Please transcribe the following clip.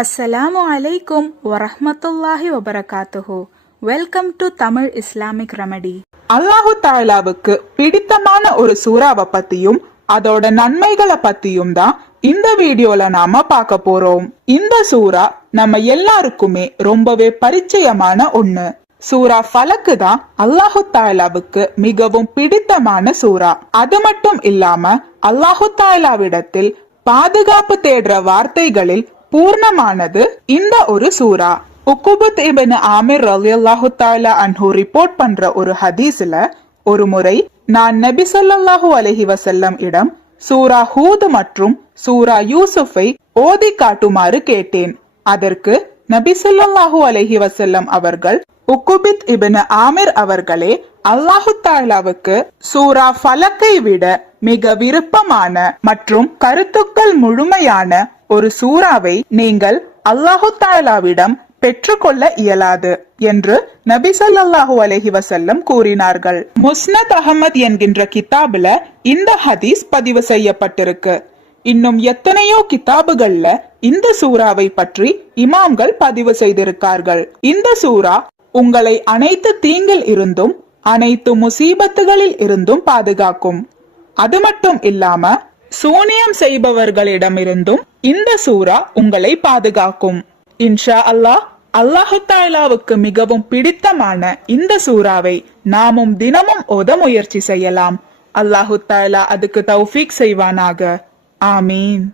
அஸ்ஸலாமு அலைக்கும் வரஹ்மத்துல்லாஹி வபரகாத்துஹு. Welcome to Tamil Islamic remedy. அல்லாஹு தாலாவுக்கு பிடித்தமான ஒரு சூறாவை பத்தியும் அதோட நன்மைகளை பத்தியும் தான் இந்த வீடியோல நாம பார்க்க போறோம். இந்த சூறா நம்ம எல்லாருக்குமே ரொம்பவே பரிச்சயமான ஒண்ணு. சூரா ஃபலக்கு தான் அல்லாஹு தாலாவுக்கு மிகவும் பிடித்தமான சூறா. அது மட்டும் இல்லாம அல்லாஹு தாலாவிடத்தில் பாதுகாப்பு தேடுற வார்த்தைகளில் பூர்ணமானது இந்த ஒரு சூரா. உக்குபத் இப்னு ஆமிர் ரலியல்லாஹு தஆலா அன்ஹு ரிப்போர்ட் பண்ற ஒரு ஹதீஸ்ல ஒரு முறை நான் நபி ஸல்லல்லாஹு அலைஹி வஸல்லம் இடம் சூரா ஹூத் மற்றும் சூரா யூசுஃபை ஓதி காட்டுமாறு கேட்டேன். அதற்கு நபி ஸல்லல்லாஹு அலைஹி வஸல்லம் அவர்கள், உக்குபித் இப்னு ஆமிர் அவர்களே, அல்லாஹு தஆலாவுக்கு சூரா ஃபலக்கை விட மிக விருப்பமான மற்றும் கருத்துக்கள் முழுமையான ஒரு சூறாவை நீங்கள் அல்லாஹு தஆலாவிடம் பெற்றுக்கொள்ள இயலாது என்று நபி ஸல்லல்லாஹு அலைஹி வஸல்லம் கூறினார்கள். முஸ்னத் அஹமத் என்கின்ற கிதாபுல இந்த ஹதீஸ் பதிவு செய்யப்பட்டிருக்கு. இன்னும் எத்தனையோ கிதாபுகள்ல இந்த சூறாவை பற்றி இமாம்கள் பதிவு செய்திருக்கார்கள். இந்த சூறா உங்களை அனைத்து தீங்கில் இருந்தும் அனைத்து முசீபத்துகளில் இருந்தும் பாதுகாக்கும். அது மட்டும் இல்லாம சூனியம் செய்பவர்களிடமிருந்தும் இந்த சூறா உங்களை பாதுகாக்கும். இன்ஷா அல்லாஹ், அல்லாஹு தஆலாவுக்கு மிகவும் பிடித்தமான இந்த சூறாவை நாமும் தினமும் ஓத முயற்சி செய்யலாம். அல்லாஹு தஆலா அதுக்கு தௌஃபீக் செய்வானாக. ஆமீன்.